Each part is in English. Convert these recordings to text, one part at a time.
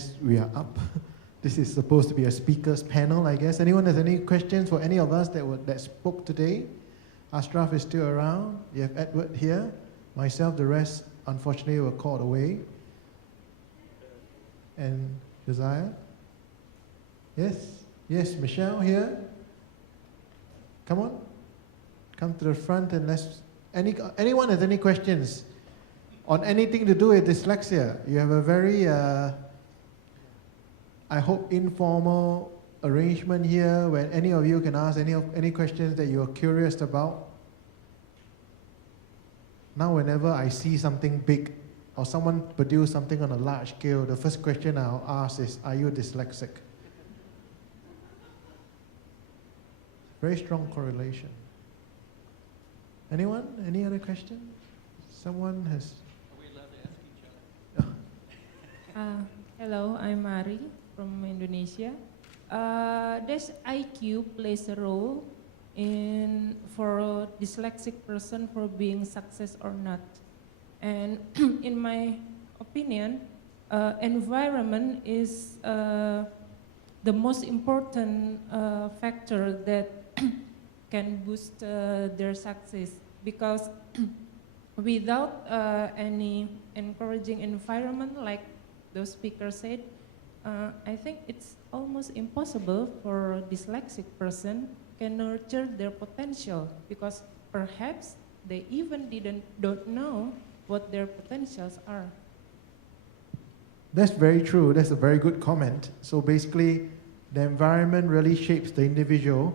guess we are up. This is supposed to be a speakers panel, I guess. Anyone has any questions for any of us that spoke today? Ashraf is still around. You have Edward here. Myself, the rest, unfortunately, were called away. And Josiah? Yes? Yes, Michelle here? Come on. Come to the front and let's... anyone has any questions on anything to do with dyslexia? You have a very, I hope, informal arrangement here where any of you can ask any questions that you're curious about. Now, whenever I see something big or someone produce something on a large scale, the first question I'll ask is, are you dyslexic? Very strong correlation. Anyone? Any other question? Someone has... Are we allowed to ask each other? Hello, I'm Mari from Indonesia. Does IQ plays a role for a dyslexic person for being success or not? And in my opinion, environment is the most important factor that can boost their success, because without any encouraging environment, like those speakers said, I think it's almost impossible for a dyslexic person can nurture their potential, because perhaps they even don't know what their potentials are. That's very true. That's a very good comment. So basically, the environment really shapes the individual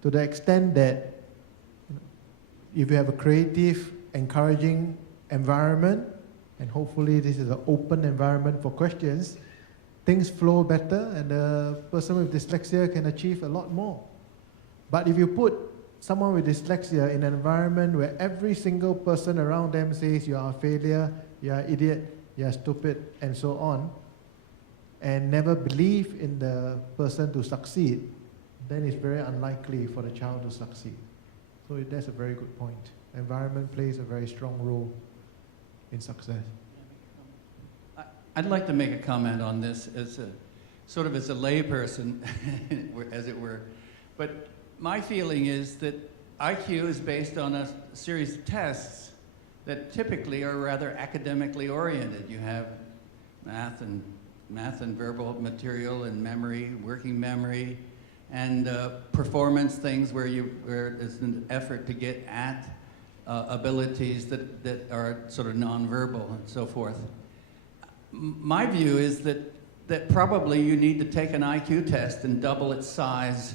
to the extent that if you have a creative, encouraging environment, and hopefully this is an open environment for questions, things flow better and the person with dyslexia can achieve a lot more. But if you put someone with dyslexia in an environment where every single person around them says you are a failure, you are an idiot, you are stupid, and so on, and never believe in the person to succeed, then it's very unlikely for the child to succeed. So that's a very good point. Environment plays a very strong role in success. I'd like to make a comment on this as a sort of as a layperson, as it were. But my feeling is that IQ is based on a series of tests that typically are rather academically oriented. You have math and verbal material and memory, working memory, and performance things where there's an effort to get at abilities that are sort of nonverbal and so forth. My view is that probably you need to take an IQ test and double its size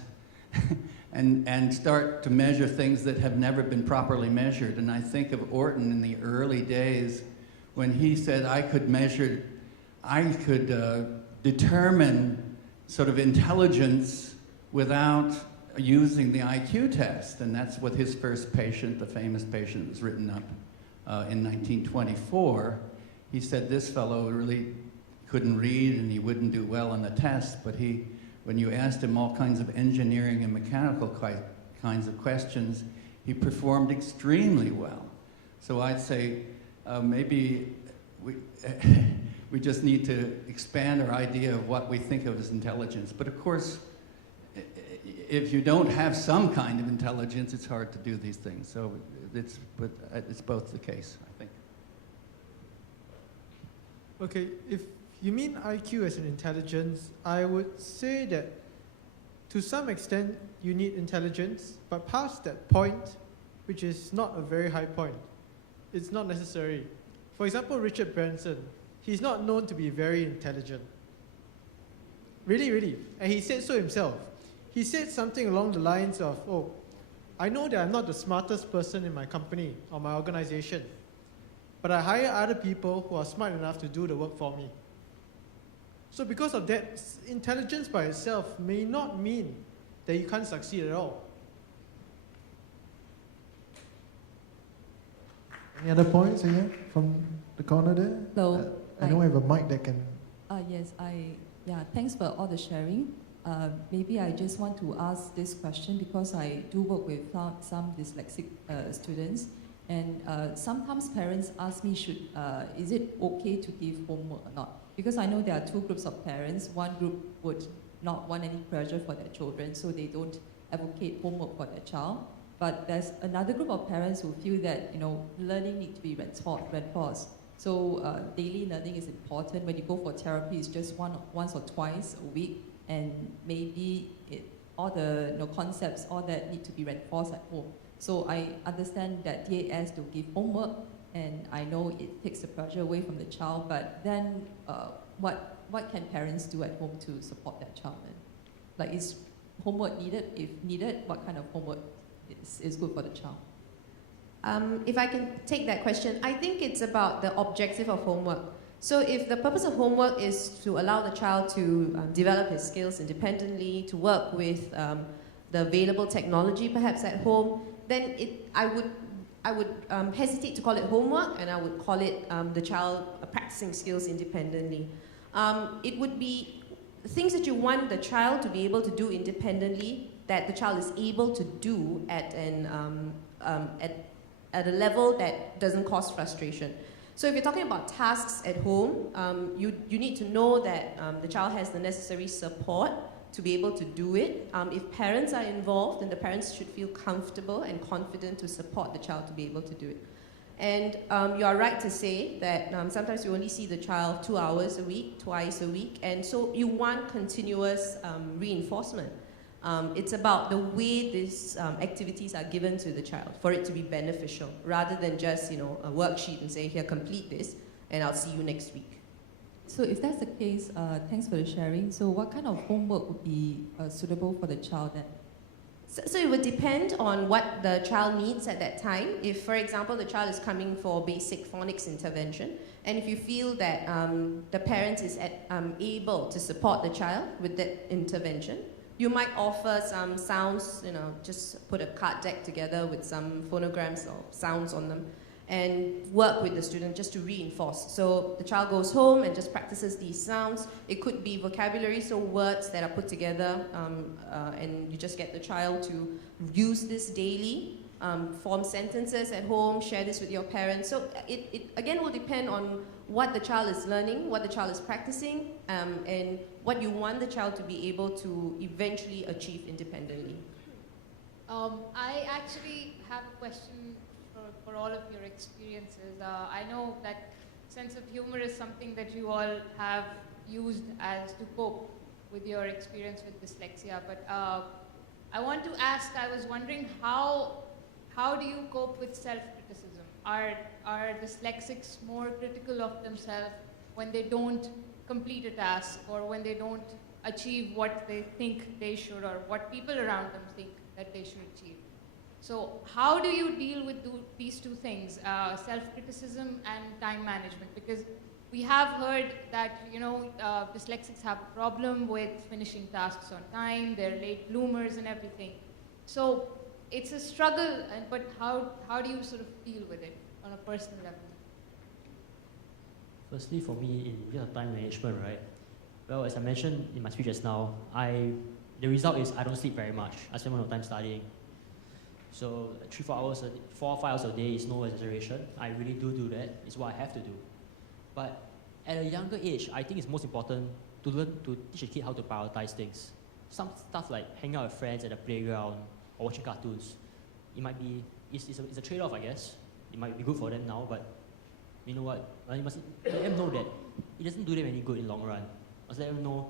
and start to measure things that have never been properly measured. And I think of Orton in the early days when he said I could determine sort of intelligence without using the IQ test. And that's what his first patient, the famous patient, was written up in 1924. He said this fellow really couldn't read and he wouldn't do well on the test, but when you asked him all kinds of engineering and mechanical kinds of questions, he performed extremely well. So I'd say maybe we just need to expand our idea of what we think of as intelligence. But of course, if you don't have some kind of intelligence, it's hard to do these things. So it's both the case, I think. Okay, if you mean IQ as an intelligence, I would say that to some extent you need intelligence, but past that point, which is not a very high point, it's not necessary. For example, Richard Branson, he's not known to be very intelligent. Really, really. And he said so himself. He said something along the lines of, oh, I know that I'm not the smartest person in my company or my organization, but I hire other people who are smart enough to do the work for me. So because of that, intelligence by itself may not mean that you can't succeed at all. Any other points here from the corner there? Hello. I know we have a mic that can... Yes, thanks for all the sharing. Maybe I just want to ask this question because I do work with some dyslexic students, and sometimes parents ask me, is it okay to give homework or not? because I know there are two groups of parents. One group would not want any pressure for their children, so they don't advocate homework for their child. But there's another group of parents who feel that, you know, learning needs to be reinforced. So daily learning is important. When you go for therapy, it's just once or twice a week, and maybe all the, you know, concepts, all that need to be reinforced at home. So I understand that DAS to give homework, and I know it takes the pressure away from the child, but then what can parents do at home to support their child then? Like, is homework needed? If needed, what kind of homework is good for the child? If I can take that question, I think it's about the objective of homework. So if the purpose of homework is to allow the child to develop his skills independently, to work with the available technology perhaps at home, then I would hesitate to call it homework, and I would call it the child practicing skills independently. It would be things that you want the child to be able to do independently, that the child is able to do at a level that doesn't cause frustration. So if you're talking about tasks at home, you need to know that the child has the necessary support to be able to do it. If parents are involved, then the parents should feel comfortable and confident to support the child to be able to do it. And you are right to say that sometimes you only see the child 2 hours a week, twice a week, and so you want continuous reinforcement. It's about the way these activities are given to the child for it to be beneficial, rather than just, you know, a worksheet and say, here, complete this, and I'll see you next week. So if that's the case, thanks for the sharing. So what kind of homework would be suitable for the child then? So it would depend on what the child needs at that time. If, for example, the child is coming for basic phonics intervention, and if you feel that the parent is able to support the child with that intervention, you might offer some sounds, you know, just put a card deck together with some phonograms or sounds on them, and work with the student just to reinforce. So the child goes home and just practices these sounds. It could be vocabulary, so words that are put together, and you just get the child to use this daily, form sentences at home, share this with your parents. So it again will depend on what the child is learning, what the child is practicing, and what you want the child to be able to eventually achieve independently. I actually have a question for all of your experiences. I know that sense of humor is something that you all have used as to cope with your experience with dyslexia, but I want to ask, I was wondering how do you cope with self-criticism? Are dyslexics more critical of themselves when they don't complete a task, or when they don't achieve what they think they should, or what people around them think that they should achieve? So how do you deal with these two things, self-criticism and time management? Because we have heard that, you know, dyslexics have a problem with finishing tasks on time, they're late bloomers and everything. So it's a struggle, but how do you sort of deal with it on a personal level? Firstly, for me, in terms of time management, right? Well, as I mentioned in my speech just now, the result is I don't sleep very much. I spend a lot of time studying. So 4 or 5 hours a day is no exaggeration. I really do that. It's what I have to do. But at a younger age, I think it's most important to learn to teach a kid how to prioritize things. Some stuff like hanging out with friends at the playground or watching cartoons. It might be, it's a trade-off, I guess. It might be good for them now, but you know what? You must let them know that it doesn't do them any good in the long run. Must let them know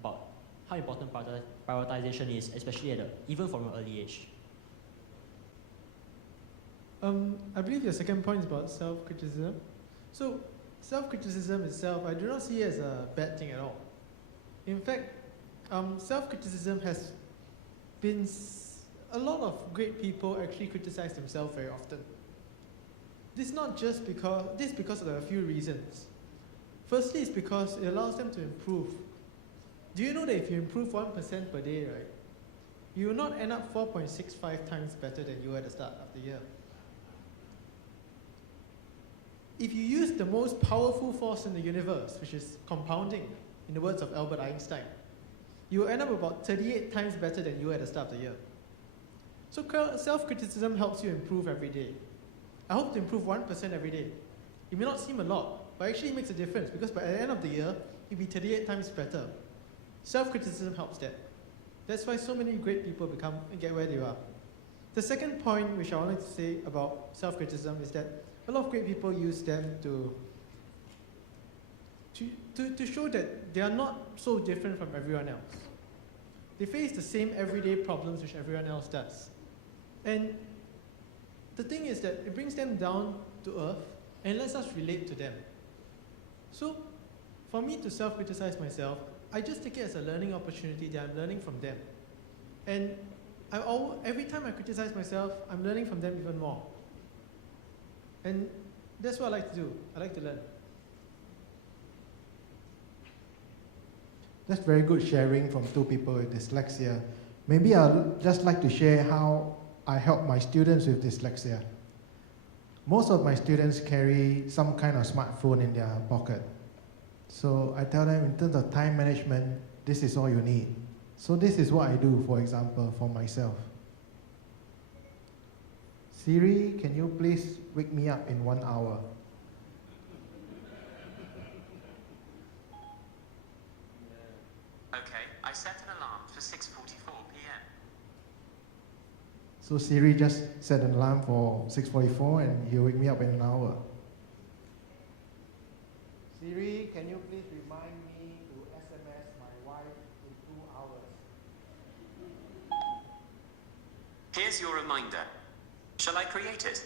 about how important prioritization is, especially even from an early age. I believe your second point is about self-criticism. So self-criticism itself, I do not see it as a bad thing at all. In fact, self-criticism has been, a lot of great people actually criticize themselves very often. This is because of a few reasons. Firstly, it's because it allows them to improve. Do you know that if you improve 1% per day, right, you will not end up 4.65 times better than you were at the start of the year? If you use the most powerful force in the universe, which is compounding, in the words of Albert Einstein, you will end up about 38 times better than you were at the start of the year. So self-criticism helps you improve every day. I hope to improve 1% every day. It may not seem a lot, but actually it makes a difference because by the end of the year, you'll be 38 times better. Self-criticism helps that. That's why so many great people get where they are. The second point which I wanted to say about self-criticism is that a lot of great people use them to show that they are not so different from everyone else. They face the same everyday problems which everyone else does. And the thing is that it brings them down to earth and lets us relate to them. So, for me to self-criticize myself, I just take it as a learning opportunity that I'm learning from them. And every time I criticize myself, I'm learning from them even more. And that's what I like to do. I like to learn. That's very good sharing from two people with dyslexia. Maybe I'd just like to share how I help my students with dyslexia. Most of my students carry some kind of smartphone in their pocket. So I tell them in terms of time management, this is all you need. So this is what I do, for example, for myself. Siri, can you please wake me up in 1 hour? Okay, I set an alarm for 6:44 p.m. So Siri just set an alarm for 6:44 and he'll wake me up in an hour. Siri, can you please remind me to SMS my wife in 2 hours? Here's your reminder. Shall I create it?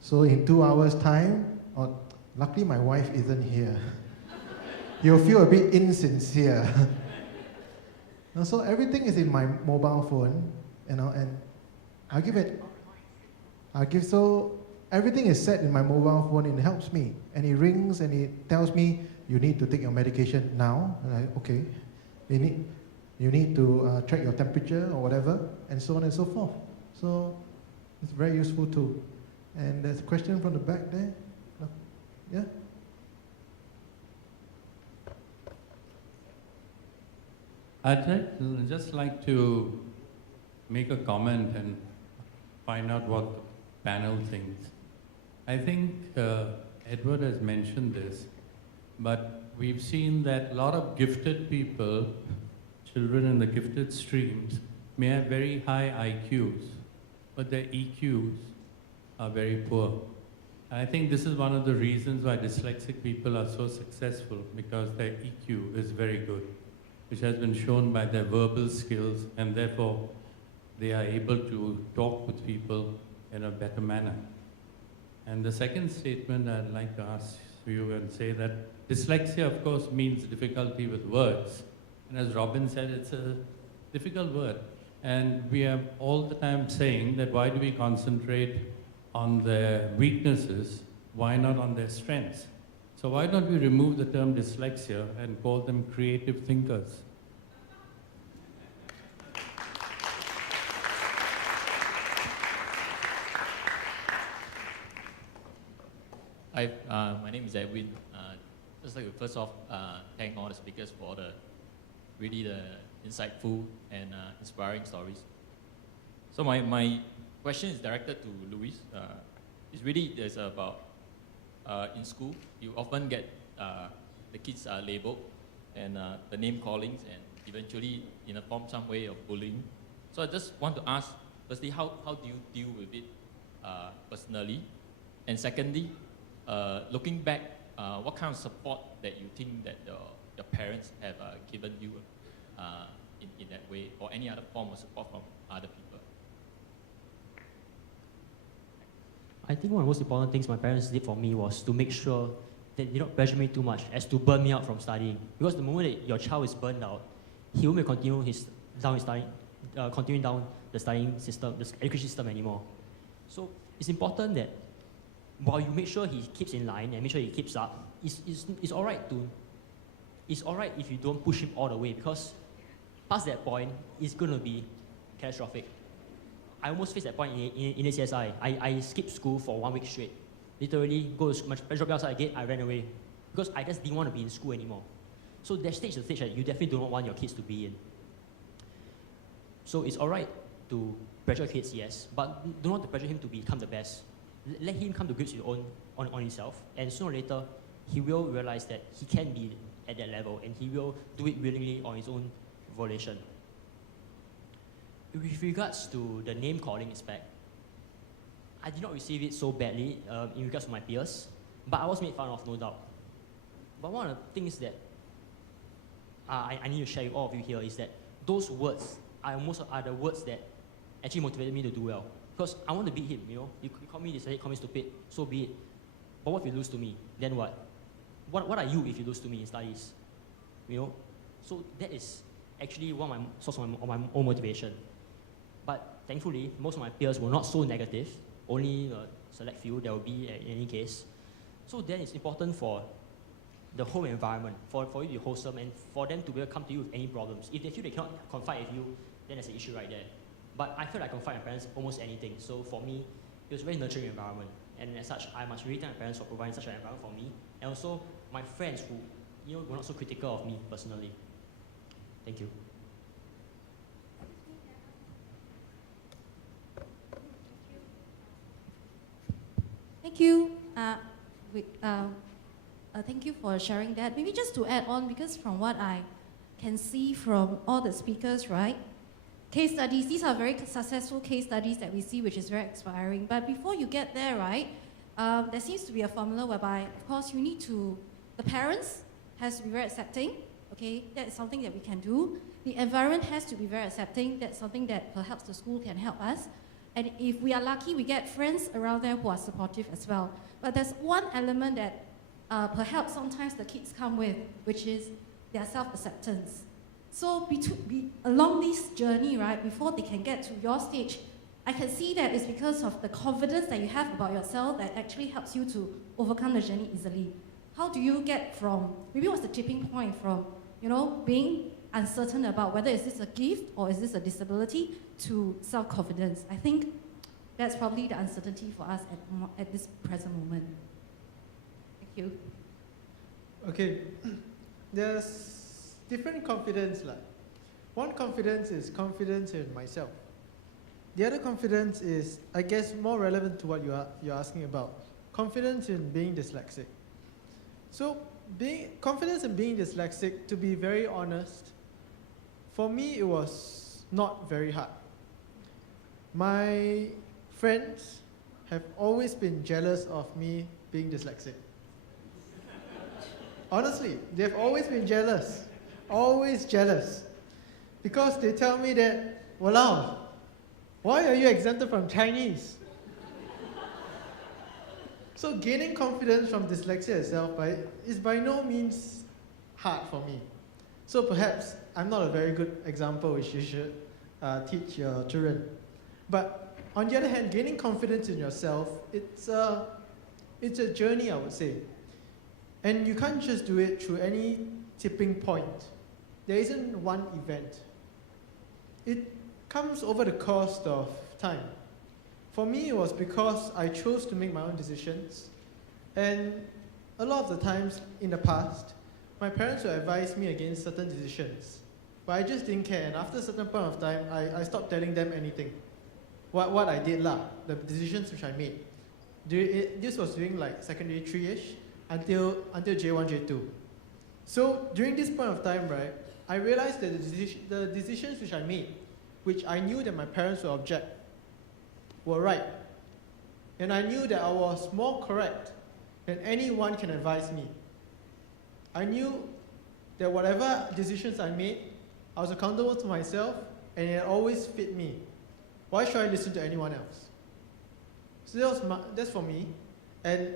So in 2 hours time, luckily my wife isn't here. You'll feel a bit insincere. So everything is in my mobile phone, and everything is set in my mobile phone and it helps me. And it rings and it tells me, you need to take your medication now. And okay. You need to track your temperature or whatever, and so on and so forth. So it's very useful too. And there's a question from the back there. No? Yeah? I'd just like to make a comment and find out what the panel thinks. I think Edward has mentioned this, but we've seen that a lot of gifted people, children in the gifted streams, may have very high IQs, but their EQs are very poor. And I think this is one of the reasons why dyslexic people are so successful, because their EQ is very good, which has been shown by their verbal skills, and therefore they are able to talk with people in a better manner. And the second statement I'd like to ask you and say that dyslexia, of course, means difficulty with words. And as Robin said, it's a difficult word. And we are all the time saying that why do we concentrate on their weaknesses, why not on their strengths? So why don't we remove the term dyslexia and call them creative thinkers? Hi, my name is Edwin. Just like to first off thank all the speakers for the insightful and inspiring stories. So my question is directed to Louis. It's really there's about in school you often get the kids are labeled and the name callings and eventually in a form some way of bullying. So I just want to ask firstly how do you deal with it personally, and secondly looking back what kind of support that you think that your parents have given you in that way, or any other form of support from other people? I think one of the most important things my parents did for me was to make sure that they don't pressure me too much as to burn me out from studying. Because the moment that your child is burned out, he won't continue continuing down the studying system, the education system anymore. So it's important that while you make sure he keeps in line and make sure he keeps up, it's all right if you don't push him all the way, because past that point, it's going to be catastrophic. I almost faced that point in ACSI. I skipped school for 1 week straight. Literally, my parents dropped me outside the gate, I ran away. Because I just didn't want to be in school anymore. So that stage is the stage that you definitely do not want your kids to be in. So it's alright to pressure kids, yes, but do not pressure him to become the best. let him come to grips with on himself, and sooner or later, he will realize that he can be at that level, and he will do it willingly on his own volition. With regards to the name calling aspect, I did not receive it so badly in regards to my peers, but I was made fun of, no doubt. But one of the things that I need to share with all of you here is that those words are the words that actually motivated me to do well. Because I want to beat him, you know. You call me dyslexic, call me stupid, so be it. But what if you lose to me? Then what? What are you if you lose to me in studies? You know? So that is actually one of my source of my own motivation. But thankfully, most of my peers were not so negative. Only a select few there will be in any case. So then it's important for the home environment, for you to be wholesome, and for them to be able to come to you with any problems. If they feel they cannot confide with you, then there's an issue right there. But I feel like I confide in my parents almost anything. So for me, it was a very nurturing environment. And as such, I must really thank my parents for providing such an environment for me. And also my friends who, you know, were not so critical of me personally. Thank you. Thank you. Thank you for sharing that. Maybe just to add on, because from what I can see from all the speakers, right? Case studies, these are very successful case studies that we see, which is very inspiring. But before you get there, right, there seems to be a formula whereby, of course, you need to, the parents has to be very accepting, okay? That is something that we can do. The environment has to be very accepting. That's something that perhaps the school can help us. And if we are lucky, we get friends around there who are supportive as well. But there's one element that perhaps sometimes the kids come with, which is their self-acceptance. So along this journey, right, before they can get to your stage, I can see that it's because of the confidence that you have about yourself that actually helps you to overcome the journey easily. How do you get from, maybe what's the tipping point from, you know, being uncertain about whether is this a gift or is this a disability to self-confidence? I think that's probably the uncertainty for us at this present moment. Thank you. Okay, there's different confidence. One confidence is confidence in myself. The other confidence is, I guess, more relevant to what you're asking about. Confidence in being dyslexic. So, confidence in being dyslexic, to be very honest, for me it was not very hard. My friends have always been jealous of me being dyslexic. Honestly, they've always been jealous. Always jealous. Because they tell me that, walao, why are you exempted from Chinese? So gaining confidence from dyslexia itself is by no means hard for me. So perhaps I'm not a very good example which you should teach your children. But on the other hand, gaining confidence in yourself, it's a journey, I would say. And you can't just do it through any tipping point. There isn't one event. It comes over the course of time. For me, it was because I chose to make my own decisions. And a lot of the times in the past, my parents would advise me against certain decisions. But I just didn't care. And after a certain point of time, I stopped telling them anything. What I did, the decisions which I made. This was during like secondary 3-ish until J1, J2. So during this point of time, right, I realized that the decisions which I made, which I knew that my parents would object, were right. And I knew that I was more correct than anyone can advise me. I knew that whatever decisions I made, I was accountable to myself and it always fit me. Why should I listen to anyone else? So that's for me. And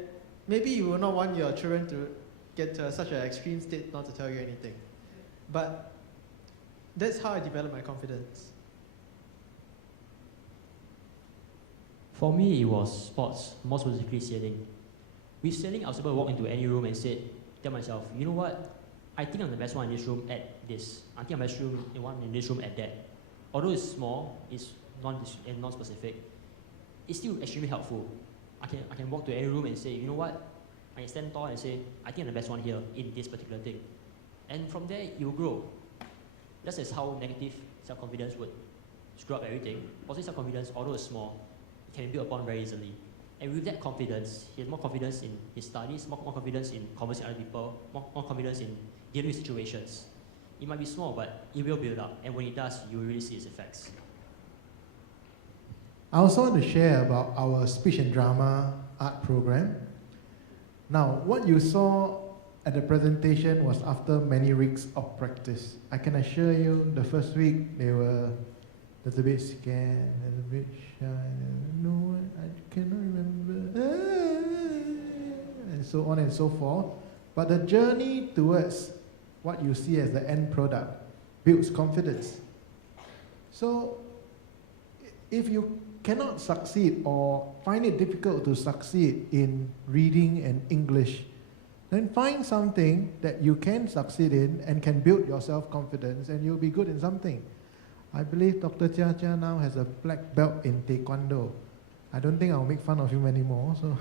maybe you will not want your children to get to such an extreme state not to tell you anything. But that's how I developed my confidence. For me, it was sports, more specifically sailing. With sailing, I was able to walk into any room and tell myself, you know what? I think I'm the best one in this room at this. I think I'm the best one in this room at that. Although it's small, it's non-specific, it's still extremely helpful. I can walk to any room and say, you know what? I can stand tall and say, I think I'm the best one here in this particular thing. And from there, you will grow. Just as how negative self-confidence would screw up everything, positive self-confidence, although it's small, can be built upon very easily. And with that confidence, he has more confidence in his studies, more confidence in conversing with other people, more confidence in dealing with situations. It might be small, but it will build up. And when it does, you will really see its effects. I also want to share about our speech and drama art program. Now, what you saw at the presentation was after many weeks of practice. I can assure you, the first week they were a little bit scared, a little bit shy, no, I cannot remember, and so on and so forth. But the journey towards what you see as the end product builds confidence. So, if you cannot succeed or find it difficult to succeed in reading and English, then find something that you can succeed in and can build your self-confidence, and you'll be good in something. I believe Dr. Chia Chia now has a black belt in Taekwondo. I don't think I'll make fun of him anymore, so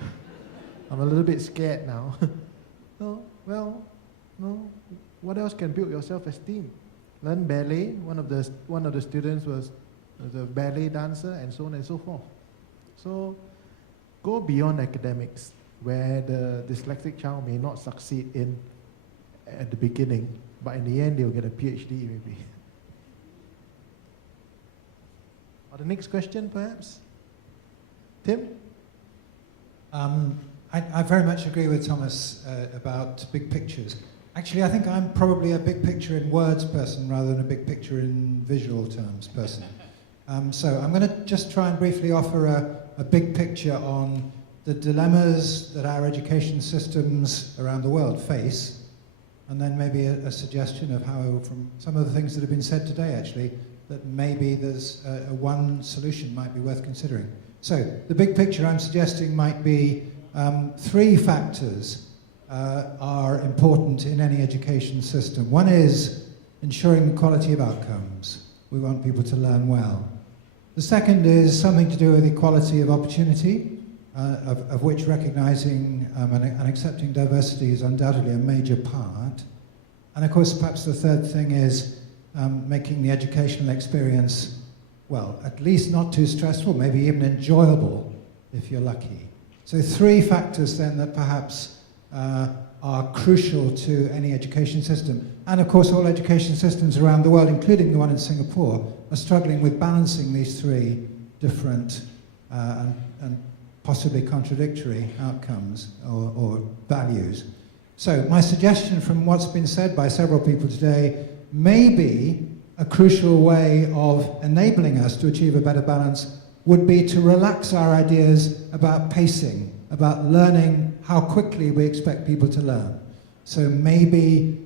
I'm a little bit scared now. So, well, no, what else can build your self-esteem? Learn ballet. One of the students was a ballet dancer, and so on and so forth. So, go beyond academics, where the dyslexic child may not succeed in at the beginning, but in the end they'll get a PhD maybe. Or the next question, perhaps? Tim? I very much agree with Thomas about big pictures. Actually, I think I'm probably a big picture in words person rather than a big picture in visual terms person. So I'm going to just try and briefly offer a big picture on the dilemmas that our education systems around the world face, and then maybe a suggestion of how, from some of the things that have been said today actually, that maybe there's one solution might be worth considering. So the big picture I'm suggesting might be 3 factors are important in any education system. One is ensuring the quality of outcomes. We want people to learn well. The second is something to do with equality of opportunity, of which recognizing and accepting diversity is undoubtedly a major part. And of course, perhaps the third thing is making the educational experience, well, at least not too stressful, maybe even enjoyable, if you're lucky. So 3 factors then that perhaps are crucial to any education system. And of course, all education systems around the world, including the one in Singapore, are struggling with balancing these 3 different and possibly contradictory outcomes or values. So my suggestion from what's been said by several people today may be a crucial way of enabling us to achieve a better balance would be to relax our ideas about pacing, about learning how quickly we expect people to learn. So maybe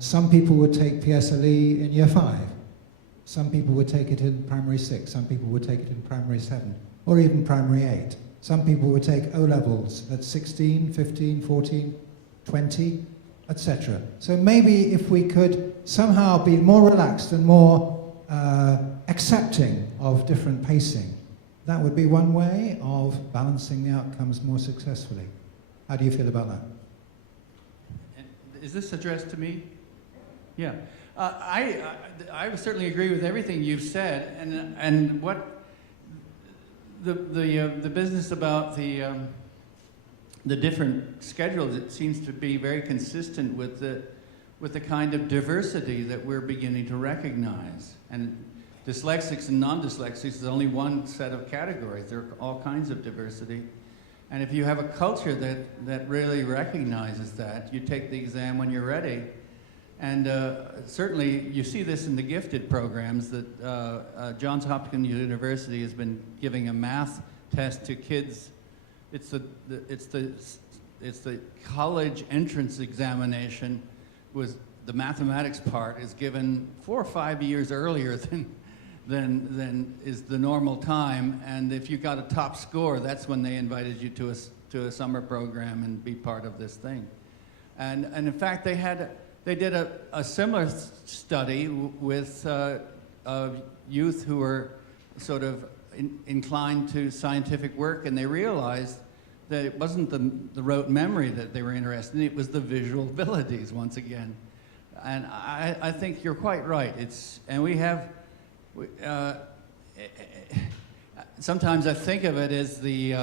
some people would take PSLE in year 5. Some people would take it in primary 6. Some people would take it in primary 7, or even primary 8. Some people would take O-levels at 16, 15, 14, 20, etc. So maybe if we could somehow be more relaxed and more accepting of different pacing, that would be one way of balancing the outcomes more successfully. How do you feel about that? Is this addressed to me? Yeah. I would certainly agree with everything you've said, and what the business about the different schedules, it seems to be very consistent with the kind of diversity that we're beginning to recognize. And dyslexics and non-dyslexics is only one set of categories. There are all kinds of diversity. And if you have a culture that really recognizes that, you take the exam when you're ready. And certainly you see this in the gifted programs that Johns Hopkins University has been giving a math test to kids. It's the college entrance examination. The mathematics part is given 4 or 5 years earlier than is the normal time, and if you got a top score, that's when they invited you to a summer program and be part of this thing. And in fact, they did a similar study with youth who were sort of inclined to scientific work, and they realized that it wasn't the rote memory that they were interested in, it was the visual abilities once again. And I think you're quite right. Sometimes I think of it as the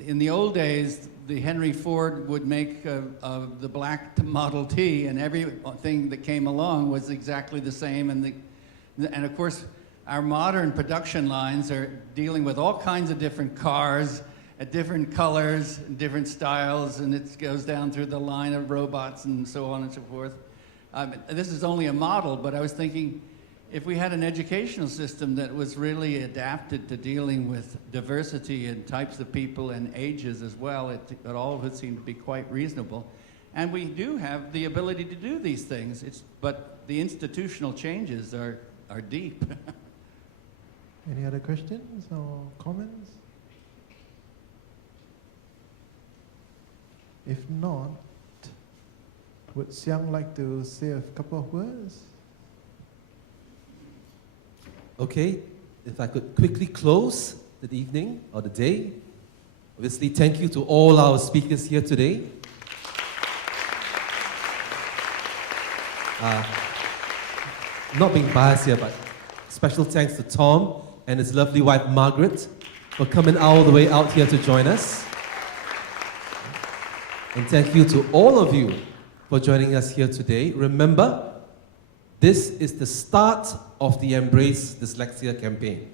in the old days, the Henry Ford would make the black Model T, and everything that came along was exactly the same. And of course, our modern production lines are dealing with all kinds of different cars at different colors, different styles, and it goes down through the line of robots and so on and so forth. This is only a model, but I was thinking, if we had an educational system that was really adapted to dealing with diversity and types of people and ages as well, it all of it seemed to be quite reasonable. And we do have the ability to do these things, but the institutional changes are deep. Any other questions or comments? If not, would Xiang like to say a couple of words? Okay, if I could quickly close the evening or the day. Obviously, thank you to all our speakers here today. Not being biased here, but special thanks to Tom and his lovely wife Margaret for coming all the way out here to join us. And thank you to all of you for joining us here today. Remember, this is the start of the Embrace Dyslexia campaign.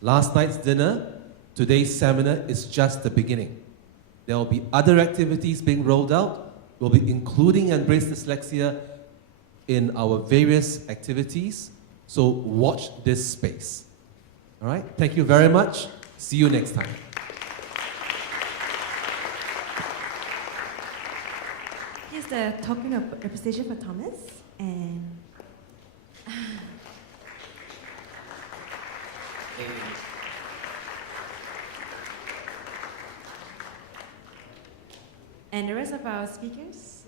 Last night's dinner, today's seminar is just the beginning. There will be other activities being rolled out. We'll be including Embrace Dyslexia in our various activities. So watch this space. All right, thank you very much. See you next time. Here's the token of appreciation for Thomas. And the rest of our speakers.